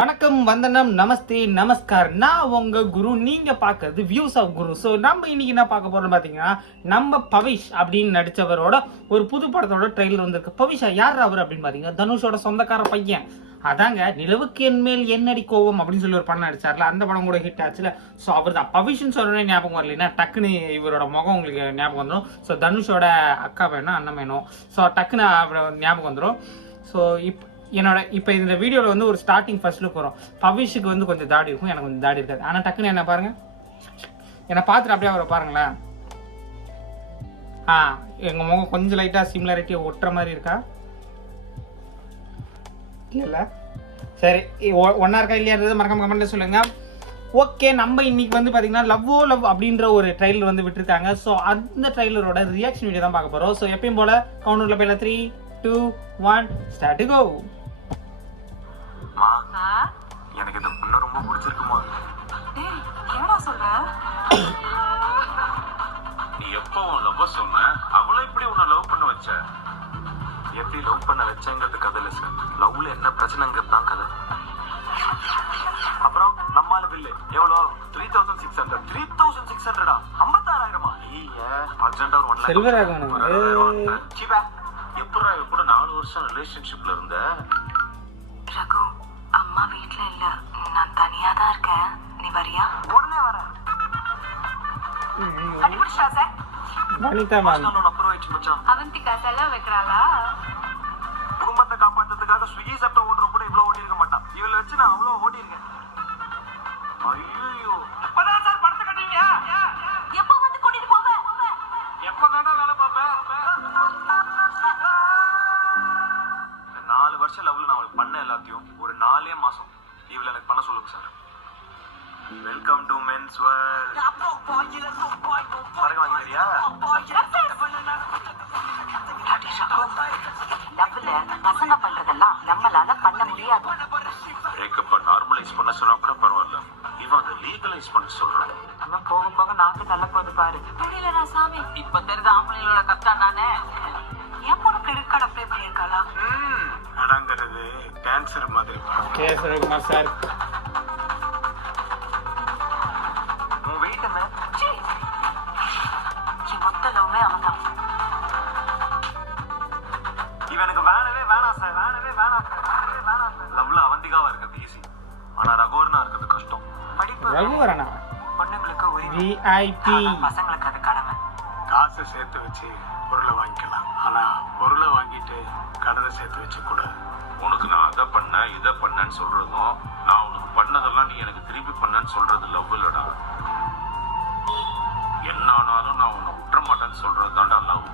வணக்கம், வந்தனம், நமஸ்தே, நமஸ்கார். நான் உங்க குரு, நீங்க பாக்குறது வியூஸ் ஆஃப் குரு. ஸோ நம்ம இன்னைக்கு என்ன பார்க்க போறோம்னு பாத்தீங்கன்னா, நம்ம பவிஷ் அப்படின்னு நடிச்சவரோட ஒரு புது படத்தோட ட்ரெய்லர் வந்திருக்கு. பவிஷா யார் அவர் அப்படின்னு பாத்தீங்கன்னா, தனுஷோட சொந்தக்கார பையன். அதாங்க நிலவுக்கு என் மேல் என்னடி கோவம் அப்படின்னு சொல்லி ஒரு படம் நடிச்சார்ல, அந்த படம் கூட ஹிட் ஆச்சுல. ஸோ அவர் தான் பவிஷ்னு சொல்றேன் ஞாபகம் வரலைன்னா டக்குன்னு இவரோட முகம் உங்களுக்கு ஞாபகம் வந்துடும். ஸோ தனுஷோட அக்கா வேணும், அண்ணன் வேணும். ஸோ டக்குன்னு ஞாபகம் வந்துடும். ஸோ இப்போ இந்த வீடியோவில் வந்து ஒரு ஸ்டார்டிங் ஃபர்ஸ்ட் லுக் வரும். பவிஷுக்கு வந்து கொஞ்சம் தாடி இருக்கும், எனக்கு கொஞ்சம் தாடி இருக்காது. ஆனால் டக்குன்னு என்ன பாருங்க, என்னை பார்த்துட்டு அப்படியே அவரை பாருங்களேன். எங்கள் முகம் கொஞ்சம் லைட்டாக சிமிலாரிட்டி ஒட்டுற மாதிரி இருக்கா? இல்லை சரி, ஒன்றா இருக்கா இல்லையான்றது மறக்காம கமெண்ட்ல சொல்லுங்க. ஓகே, நம்ம இன்னைக்கு வந்து பார்த்தீங்கன்னா லவ் அப்படின்ற ஒரு ட்ரைலர் வந்து விட்டுருக்காங்க. ஸோ அந்த ட்ரைலரோட ரியாக்ஷன் வீடியோ தான் பார்க்க போகிறோம். ஸோ எப்பயும் போல கவுண்டர்ல போயில 3, 2, 1 ஸ்டார்ட் கோ. எனக்கு இந்த பொண்ணு ரொம்ப பிடிச்சிருக்குமா? என்னடா சொல்ற? நீ எப்போ லவ் சொன்ன, அவளை இப்படி உன்னை லவ் பண்ண வச்ச? எப்படி லவ் பண்ண வச்சங்கிறது கதை இல்ல சார், லவ்ல என்ன பிரச்சனைங்கிறது தான் கதை. அப்புறம் நம்மால பில்லு எவ்வளோ? 3600. 3600 56,000 அர்ஜென்டா ஒரு 1 லட்சம். எப்படா கூட 4 வருஷம் ரிலேஷன்ஷிப்ல இருந்த? ரகு, அம்மா வீட்ல இல்ல, நான் தனியா தான் இருக்கேன். நீ வரியா? உடனே வரேன். கண்டுபிடிச்சா சார்? வனிதா மேம் அப்புறம் ஆயிடுச்சு மச்சான். அவந்திகா செலவு வைக்கிறாளா? குடும்பத்தை காப்பாத்துறதுக்காக ஸ்விக்கி சாப்பிட்ட ஓடுற கூட இவ்வளவு ஓடி இருக்க மாட்டான். இவளை வச்சு நான் அவ்வளவு ஓடி இருக்கேன். ஐயோ, அப்பதான் சார் படத்தை கட்டுவீங்க? எப்ப வந்து கூட்டிட்டு போவ? எப்பதானே வேலை பார்ப்பேன்? இந்த 4 வருஷம் லவ்ல நான் அவளுக்கு பண்ண எல்லாத்தையும் ஒரு 4 மாசம் இவளை எனக்கு பண்ண சொல்லுங்க sir. Welcome to men's world. பறக்க வாங்கிறியா? லவ்ல பசங்க பண்றதெல்லாம் நம்மளால பண்ண முடியாது. பிரேக்கப்ப நார்மலைஸ் பண்ண சொன்னா கூட பரவாயில்ல, இவன் அதை லீகலைஸ் பண்ண சொல்றான். இன்னும் போக போக நாக்கு தள்ள போது பாரு. முடியலடா சாமி, இப்ப தெரிஞ்ச ஆம்பளைங்களோட கஷ்டம் தானே. என் பொண்ணு கிரெடிட் கார்டு அப்ளை பண்ணிருக்காளா? அடங்கிறது கேன்சர் மாதிரி. கேசரகுமார் சார், உன் வெயிட் என்ன? மொத்த லவ்வே அவன்தான். இவனுக்கு வேணவே வேணாம் சார், வேணவே வேணாம் சார், வேணவே வேணாம் சார். லவ்ல அவந்திகாவா இருக்கிறது ஈஸி, ஆனா ரகோர்னா இருக்கிறது கஷ்டம். படிப்பு ரகுவரனா பொண்ணுங்களுக்கு உரிமை, விஐபி. பசங்களுக்கு அது கடமை. காசை சேர்த்து வச்சு பொருளை வாங்கிக்கலாம், ஆனா பொருளை வாங்கிட்டு கடனை சேர்த்து வச்சு கூட. உனக்கு நான் அதை பண்ண இதை பண்ணேன்னு சொல்றதும், நான் உனக்கு பண்ணதெல்லாம் நீ எனக்கு திருப்பி பண்ணேன்னு சொல்றது லவ் இல்லடா. என்ன ஆனாலும் நான் உன்னை விட்டுற மாட்டேன்னு சொல்றது தாண்டா லவ்.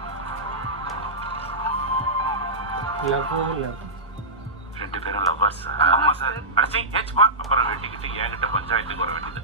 ரெண்டு பேரும் லவ்வர்ஸ். ஆமா சார். அடிச்சு ஏச்சுப்பா, அப்புறம் வெட்டிக்கிட்டு என்கிட்ட பஞ்சாயத்துக்கு வர வேண்டியது.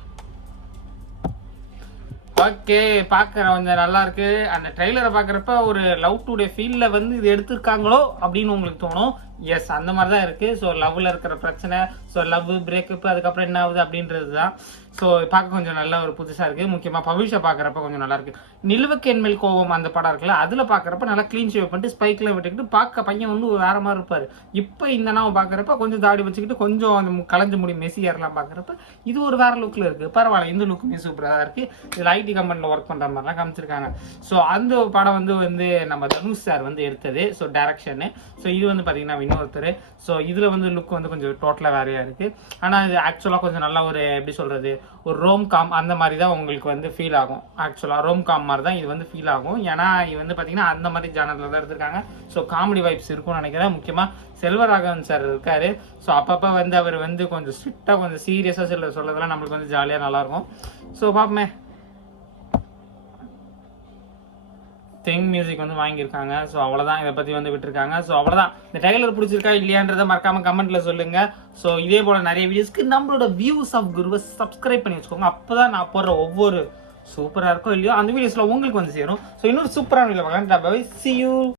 ஓகே, பார்க்குற கொஞ்சம் நல்லா இருக்கு. அந்த ட்ரெய்லரை பார்க்குறப்ப ஒரு லவ் டுடே ஃபீல்டில் வந்து இது எடுத்திருக்காங்களோ அப்படின்னு உங்களுக்கு தோணும். எஸ், அந்த மாதிரி தான் இருக்குது. ஸோ லவ்வில் இருக்கிற பிரச்சனை, ஸோ லவ் பிரேக்கப், அதுக்கப்புறம் என்ன ஆகுது அப்படின்றது தான். ஸோ பார்க்க கொஞ்சம் நல்ல ஒரு புதுசாக இருக்குது. முக்கியமாக பவிஷை பார்க்குறப்ப கொஞ்சம் நல்லா இருக்குது. நிலவுக்கு என்மேல் கோவம் அந்த படம் இருக்குல்ல, அதில் பார்க்குறப்ப நல்லா க்ளீன் ஷேவ் பண்ணிட்டு ஸ்பைக்கில் விட்டுக்கிட்டு பார்க்க பையன் வந்து வேற மாதிரி இருப்பார். இப்போ இந்த நான் பார்க்குறப்ப கொஞ்சம் தாடி வச்சுக்கிட்டு கொஞ்சம் அந்த கலைஞ்ச முடி மெஸ்ஸி ஏறலாம் பார்க்குறப்ப இது ஒரு வேற லுக்கில் இருக்குது. பரவாயில்ல, இந்த லுக்குமே சூப்பராக தான் இருக்குது. இதில் ஐடி கம்பெனியில் ஒர்க் பண்ணுற மாதிரிலாம் காமிச்சிருக்காங்க. ஸோ அந்த படம் வந்து நம்ம தனுஷ் சார் வந்து எடுத்தது. So direction. ஸோ இது வந்து பார்த்தீங்கன்னா இன்னொருத்தர். ஸோ இதில் வந்து லுக் வந்து கொஞ்சம் டோட்டலாக வேறையாக இருக்குது. ஆனால் இது ஆக்சுவலாக கொஞ்சம் நல்லா ஒரு எப்படி சொல்கிறது, ஒரு ரோம் காம் அந்த மாதிரி தான் உங்களுக்கு வந்து ஃபீல் ஆகும். ஆக்சுவலாக ரோம் காம் மாதிரி தான் இது வந்து ஃபீல் ஆகும். ஏன்னா இது வந்து பார்த்தீங்கன்னா அந்த மாதிரி ஜானரில் தான் எடுத்திருக்காங்க. ஸோ காமெடி வைப்ஸ் இருக்கும்னு நினைக்கிறேன். முக்கியமாக செல்வராகவன் சார் இருக்காரு. ஸோ அப்பப்போ வந்து அவர் வந்து கொஞ்சம் ஸ்ட்ரிக்டாக கொஞ்சம் சீரியஸாக சொல்கிறதெல்லாம் நம்மளுக்கு வந்து ஜாலியாக நல்லாயிருக்கும். ஸோ பார்ப்போமே. தெங் மியூசிக் வந்து வாங்கியிருக்காங்க. ஸோ அவ்வளோதான், இதை பற்றி வந்து விட்டுருக்காங்க. ஸோ அவ்வளோதான். இந்த ட்ரெய்லர் பிடிச்சிருக்கா இல்லையான்றதை மறக்காம கமெண்ட்ல சொல்லுங்க. ஸோ இதே போல நிறைய வீடியோஸ்க்கு நம்மளோட வியூஸ் ஆஃப் குருவை சப்ஸ்கிரைப் பண்ணி வச்சுக்கோங்க. அப்போதான் நான் போடுற ஒவ்வொரு சூப்பராக இருக்கோ இல்லையோ அந்த வீடியோஸில் உங்களுக்கு வந்து சேரும். ஸோ இன்னொரு சூப்பரான வீடியோ பார்க்கலாம். See you.